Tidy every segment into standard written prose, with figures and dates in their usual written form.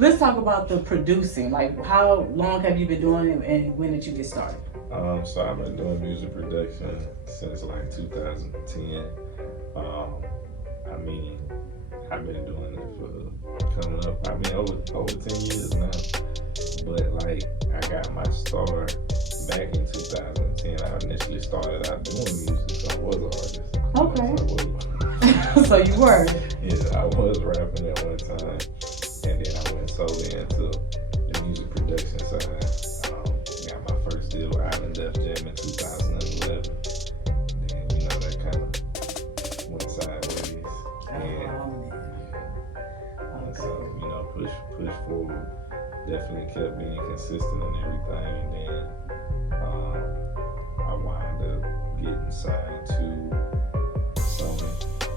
Let's talk about the producing. Like, how long have you been doing it, and when did you get started? So I've been doing music production since like 2010. Um, I mean, I've been doing it for coming up. I mean, over 10 years now. But like, I got my start back in 2010. I initially started out doing music, so I was an artist. Okay. I was, So you were. yeah, I was rapping at one time, and then I went solely into the music production side. Got my first deal with Island Def Jam in 2011. Then that kind of went sideways, and Okay. so push forward. Definitely kept being consistent and everything, and then um, I wound up getting signed to Sony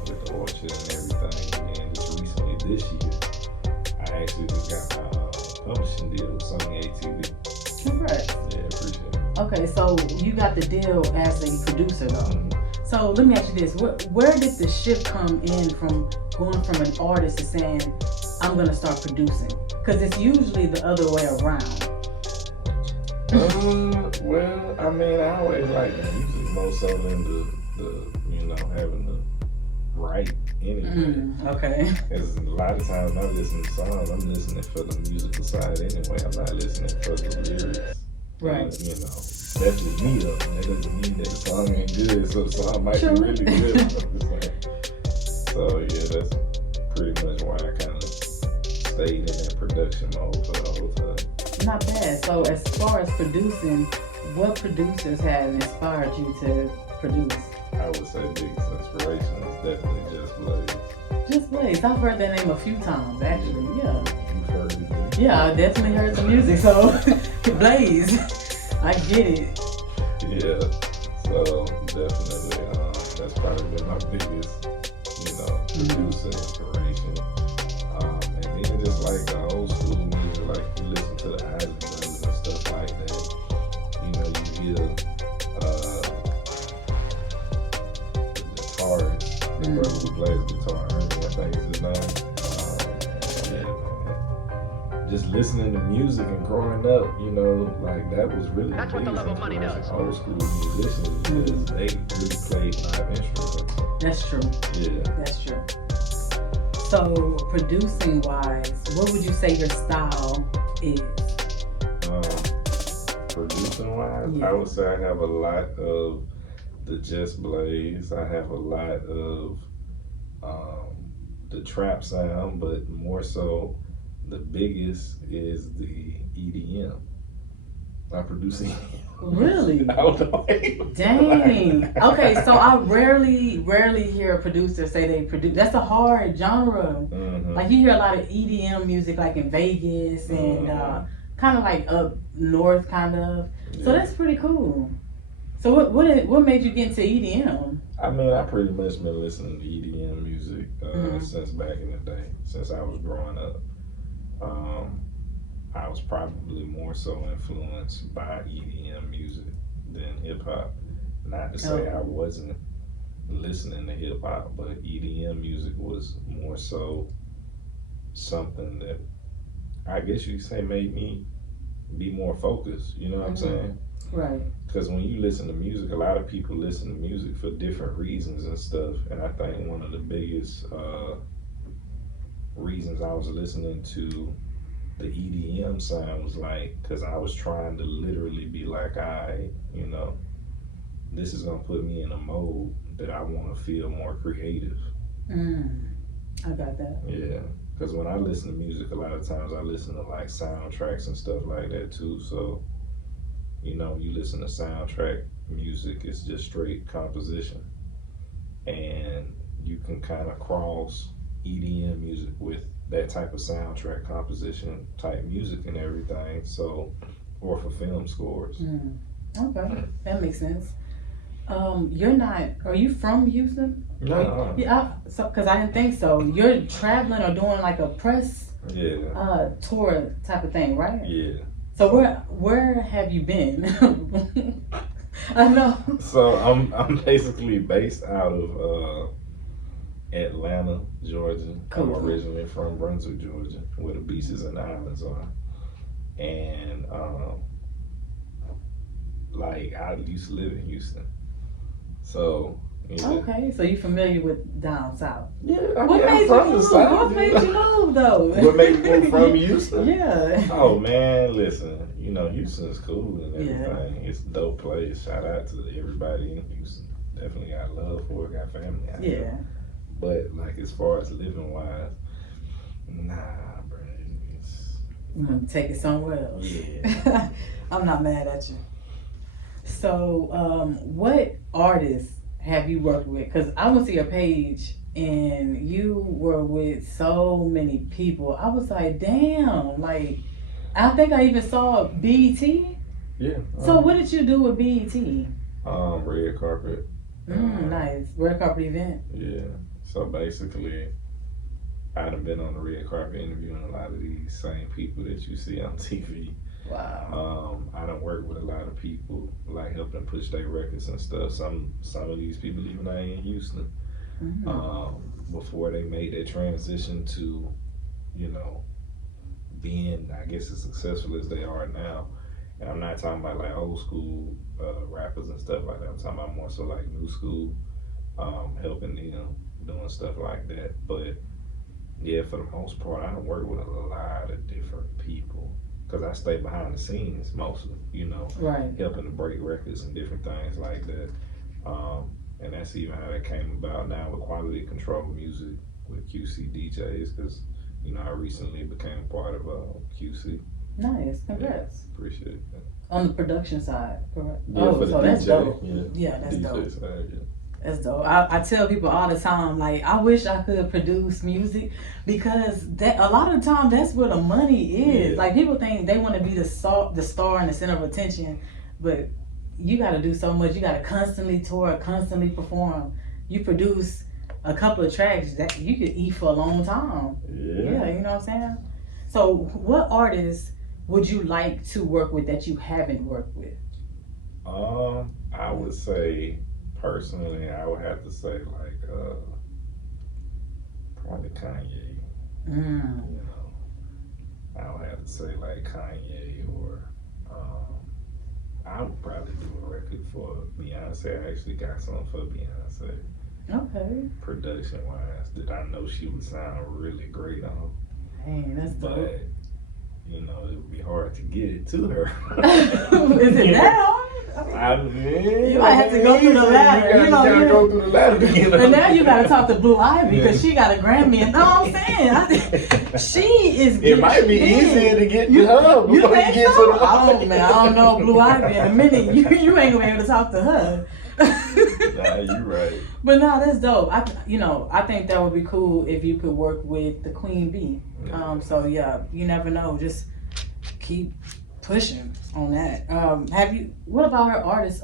with the Orchard and everything. And then just recently this year, I actually just got my publishing deal with Sony ATV. Congrats. Yeah, appreciate it. Okay, so you got the deal as a producer though. Mm-hmm. So let me ask you this: where did the shift come in from going from an artist to saying, "I'm gonna start producing"? Because it's usually the other way around. Well, I mean, I always like the music more so than the having to write anyway. Okay. Because a lot of times I listen to songs, I'm listening for the musical side anyway. I'm not listening for the lyrics. Right. That's just me though. That doesn't mean that the song ain't good, so the song might be really good. So yeah, that's pretty much why I kind of stayed in that production mode for the whole time. Not bad. So as far as producing, what producers have inspired you to produce? I would say biggest inspiration is definitely Just Blaze. Just Blaze. I've heard that name a few times actually. Yeah. You've heard it? Yeah, I definitely heard the music. So Blaze, I get it. Yeah. So definitely, that's probably been my biggest, producer inspiration. And then just like the old school music, like you listen to the Isaac Brothers and stuff like that. You hear the guitarist, the brother who plays guitar, I think is his name. Yeah, man. Just listening to music and growing up, like that was really That's what the love of money does. Old school musicians because they really played live instruments. That's true. Yeah. That's true. So producing wise, what would you say your style is? Producing wise, Yeah. I would say I have a lot of the Just Blaze. I have a lot of the trap sound, but more so the biggest is the EDM. I produce EDM. Really? Dang. Dang. Okay, so I rarely hear a producer say they produce. That's a hard genre. Mm-hmm. Like you hear a lot of EDM music, like in Vegas and kind of like up north, kind of. Yeah. So that's pretty cool. So what made you get into EDM? I mean, I pretty much been listening to EDM music since back in the day, since I was growing up. I was probably more so influenced by EDM music than hip hop. Not to say I wasn't listening to hip hop, but EDM music was more so something that I guess you could say made me be more focused. You know what I'm saying? Right. Because when you listen to music, a lot of people listen to music for different reasons and stuff. And I think one of the biggest reasons I was listening to the EDM sound was like, because I was trying to literally be like, this is going to put me in a mode that I want to feel more creative. I got that. Yeah. Because when I listen to music, a lot of times I listen to like soundtracks and stuff like that too. So, you listen to soundtrack music, it's just straight composition. And you can kind of cross EDM music with that type of soundtrack composition type music and everything. So, or for film scores. Okay, that makes sense. Are you from Houston? No. Yeah, so because I didn't think so. You're traveling or doing like a press tour type of thing, right? Yeah. So where have you been? I know. So I'm basically based out of Atlanta, Georgia. I'm Cool. originally from Brunswick, Georgia, where the beaches and the islands are. And like I used to live in Houston, so yeah, Okay, so you familiar with down south? yeah. I What mean, I'm made you from the move? south. What made you move though? What made me move from Houston? Yeah. Oh man, listen, Houston's cool and Yeah. everything. It's a dope place. Shout out to everybody in Houston. Definitely got love for it. Got family out Yeah. here. But like as far as living wise, nah, bro. It's, You want to take it somewhere else? yeah. I'm not mad at you. So, what artists have you worked with? Because I went to your page and you were with so many people. I was like, damn. Like, I think I even saw BET. Yeah. So, what did you do with BET? Red carpet. Nice. Red carpet event. Yeah. So basically, I done been on the red carpet interviewing a lot of these same people that you see on TV. Wow. I done worked with a lot of people, like help them push their records and stuff. Some of these people even out in Houston, before they made their transition to, you know, being, I guess, as successful as they are now. And I'm not talking about like old school rappers and stuff like that. I'm talking about more so like new school, helping them doing stuff like that. But yeah, for the most part, I don't work with a lot of different people because I stay behind the scenes mostly, Right. helping to break records and different things like that. And that's even how that came about now with Quality Control Music with QC DJs because, I recently became part of QC. Nice. Congrats. Yeah, appreciate that. On the production side, correct? Yeah, for the so DJ, that's dope. Yeah, Yeah, that's DJ dope. side, yeah. That's dope. I tell people all the time, like, I wish I could produce music because that a lot of the time that's where the money is. Yeah. Like people think they want to be the star and the center of attention, but you got to do so much. You got to constantly tour, constantly perform. You produce a couple of tracks that you could eat for a long time. Yeah. You know what I'm saying? So, what artists would you like to work with that you haven't worked with? I would say personally, I would have to say like probably Kanye. I would have to say like Kanye or I would probably do a record for Beyonce. I actually got something for Beyonce. Okay. Production wise, that I know she would sound really great on. Dang, that's dope. But it would be hard to get it to her. Is it that hard? You might have to go through the ladder. You gotta go through the ladder. And now you gotta talk to Blue Ivy because she got a Grammy. And no, I'm saying, she is. It might be easier to get to her You before you think get so? to the. I don't know Blue Ivy in a minute. You ain't gonna be able to talk to her. Nah, you right. But no, that's dope. I think that would be cool if you could work with the Queen Bee. So yeah, you never know. Just keep pushing on that. What about her artists,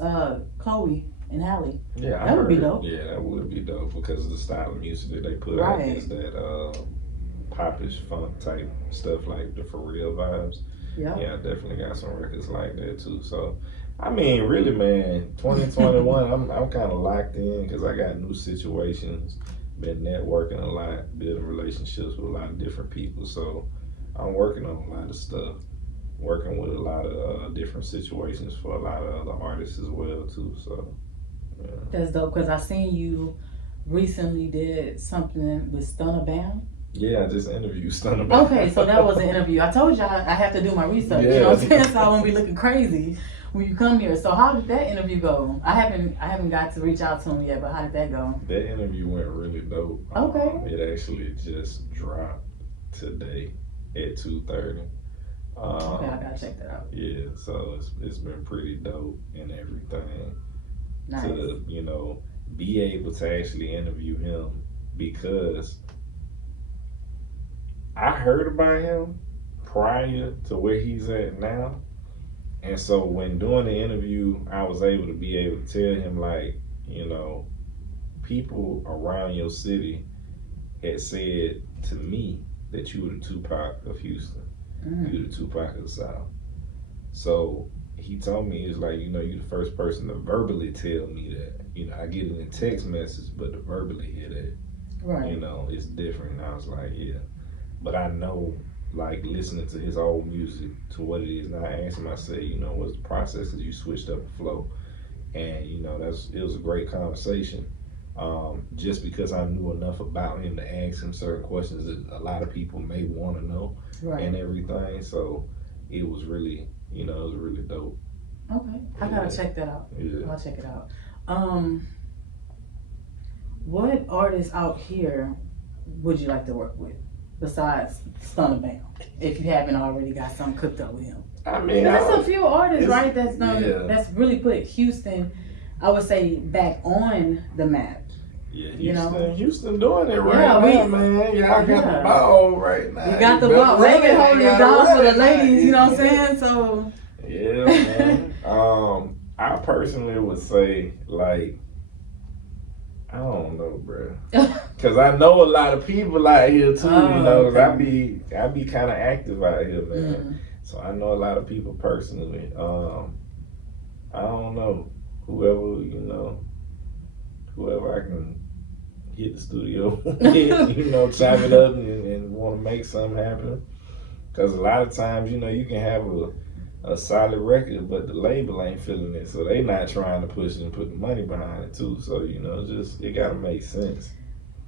Chloe and Halle? Yeah, that would be dope. Yeah, that would be dope because of the style of music that they put out is that popish funk type stuff, like the For Real vibes. Yeah, I definitely got some records like that too. So, I mean, really, man, 2021, I'm kind of locked in because I got new situations, been networking a lot, building relationships with a lot of different people. So, I'm working on a lot of stuff, working with a lot of different situations for a lot of other artists as well too. So, yeah. That's dope because I seen you recently did something with Stunner Bam. Yeah, I just interviewed Stunner Bam. Okay, so that was an interview. I told you I have to do my research. Yeah. You know what I'm saying? So I won't be looking crazy when you come here. So how did that interview go? I haven't got to reach out to him yet, but how did that go? That interview went really dope. Okay. It actually just dropped today at 2:30. Okay, I gotta check that out. Yeah, so it's been pretty dope and everything. Nice. To be able to actually interview him because I heard about him prior to where he's at now. And so when doing the interview, I was able to tell him like, people around your city had said to me that you were the Tupac of Houston. You were the Tupac of the South. So he told me, he was like, you're the first person to verbally tell me that. I get it in text message, but to verbally hear that, Right. You know, it's different. And I was like, yeah. But I know, like, listening to his old music to what it is now, I asked him, I said, you know, what's the process? Because you switched up the flow. And, you know, it was a great conversation. Just because I knew enough about him to ask him certain questions that a lot of people may want to know and Right. everything. So it was really, you know, it was really dope. Okay. I Yeah, gotta check that out. yeah. I'll check it out. Um, what artists out here would you like to work with besides Stunner Band? If you haven't already got something cooked up with him. I mean, Because there's a few artists, it's, right, yeah, that's really put Houston, I would say, back on the map. yeah. You know? Houston doing it right Yeah, now, man. Y'all got the yeah. ball right now. We got You the better ball. run Megan it. holding You it gotta down run for the it now. ladies, you know what I'm Yeah. saying? So Yeah, man. I personally would say, like, I don't know, bro. Cause I know a lot of people out here too. Oh, You know, 'cause okay. I be kind of active out here, man. Mm. So I know a lot of people personally. I don't know, whoever you know, whoever I can hit the studio, you know, chop it up and want to make something happen. Cause a lot of times, you know, you can have a solid record, but the label ain't feeling it, so they not trying to push it and put the money behind it too. So you know, just it gotta make sense.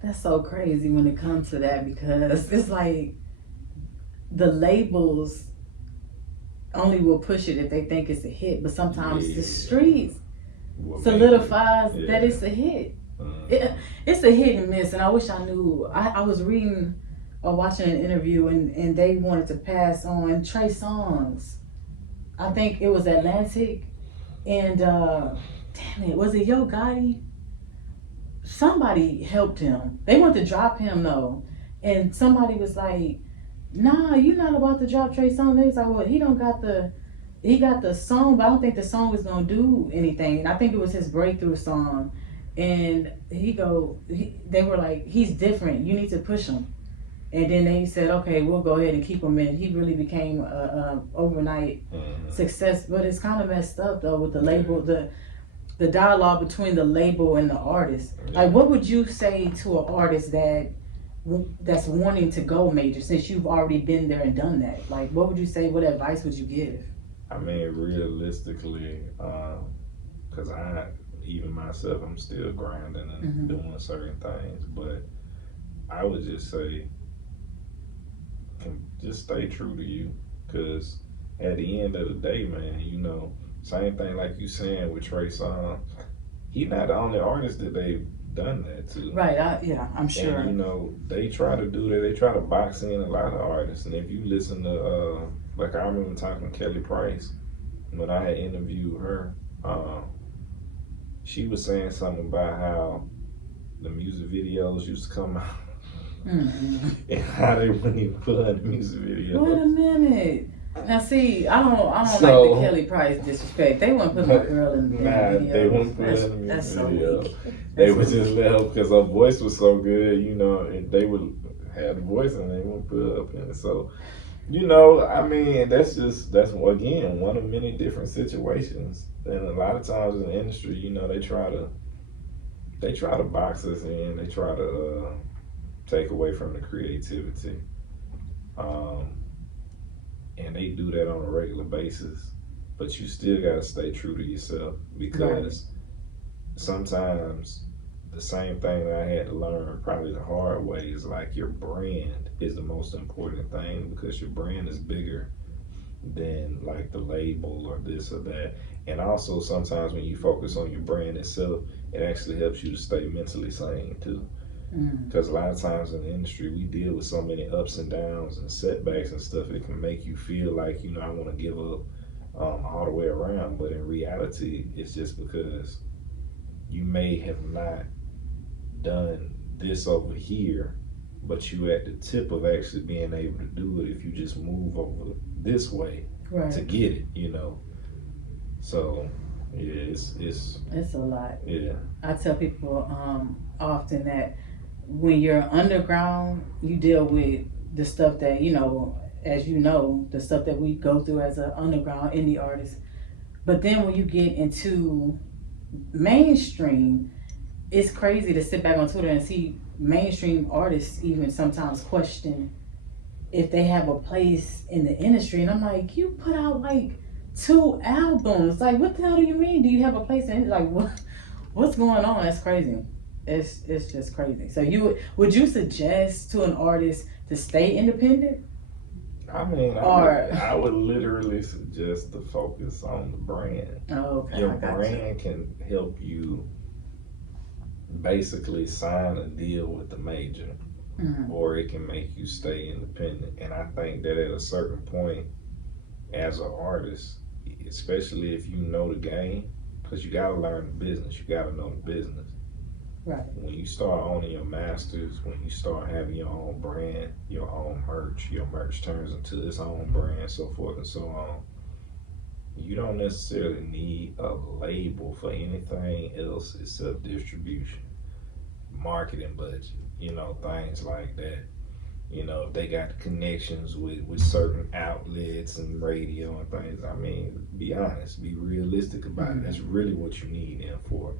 That's so crazy when it comes to that because it's like the labels only will push it if they think it's a hit, but sometimes the Yeah, streets what make it? solidifies that Yeah. it's a hit. It, Uh, it's a hit and miss, and I wish I knew. I was reading or watching an interview, and they wanted to pass on Trey Songz. I think it was Atlantic, and damn it, was it Yo Gotti? Somebody helped him. They wanted to drop him though, and somebody was like, "Nah, you not about to drop Trey Songz." They was like, "Well, he got the song, but I don't think the song was gonna do anything." And I think it was his breakthrough song. And they were like, "He's different. You need to push him." And then they said, "Okay, we'll go ahead and keep him in." He really became a overnight success. But it's kind of messed up though with the label, the dialogue between the label and the artist. yeah. Like, what would you say to an artist that's wanting to go major since you've already been there and done that? Like, what would you say? What advice would you give? I mean, realistically, cause I even myself, I'm still grinding and Mm-hmm. doing certain things, but I would just say, just stay true to you, cause at the end of the day, man, you know, same thing like you saying with Trey Songz. He not the only artist that they've done that to. Right. Yeah, I'm sure. And you know, they try to do that. They try to box in a lot of artists. And if you listen to, like I remember talking to Kelly Price when I had interviewed her. She was saying something about how the music videos used to come out Mm-hmm. and how they wouldn't even put her in the music video. Wait a minute. Now, see, I don't So- like the Kelly Price disrespect. They wouldn't put my girl in the Nah, video. they wouldn't put her That's, in the music that's so video. weak. They That's would so just weak. let her because her voice was so good, you know, and they would have the voice and they wouldn't put her up in it. So, you know, I mean, that's again one of many different situations. And a lot of times in the industry, you know, they try to box us in. They try to take away from the creativity, and they do that on a regular basis. But you still got to stay true to yourself because sometimes the same thing that I had to learn probably the hard way is like your brand is the most important thing because your brand is bigger than like the label or this or that. And also sometimes when you focus on your brand itself, it actually helps you to stay mentally sane too. Mm. Because a lot of times in the industry, we deal with so many ups and downs and setbacks and stuff. It can make you feel like, you know, I want to give up all the way around. But in reality, it's just because you may have not done this over here, but you at the tip of actually being able to do it if you just move over this way to get it, you know. So yeah, It's a lot. yeah. I tell people often that when you're underground, you deal with the stuff that, you know, as you know, the stuff that we go through as an underground indie artist. But then when you get into mainstream, it's crazy to sit back on Twitter and see mainstream artists even sometimes question if they have a place in the industry, and I'm like, you put out like 2 albums. Like, what the hell do you mean? Do you have a place in? Like, what's going on? That's crazy. It's just crazy. So would you suggest to an artist to stay independent I mean, or? I would literally suggest to focus on the brand. Oh, okay, Your I got you. brand can help you basically sign a deal with the major, Mm-hmm. or it can make you stay independent. And I think that at a certain point, as an artist, especially if you know the game, because you got to learn the business, you got to know the business. Right. When you start owning your masters, when you start having your own brand, your own merch, your merch turns into its own brand, so forth and so on. You don't necessarily need a label for anything else except distribution, marketing budget, things like that. If they got connections with certain outlets and radio and things, I mean, be honest, be realistic about it. Mm-hmm. That's really what you need them for.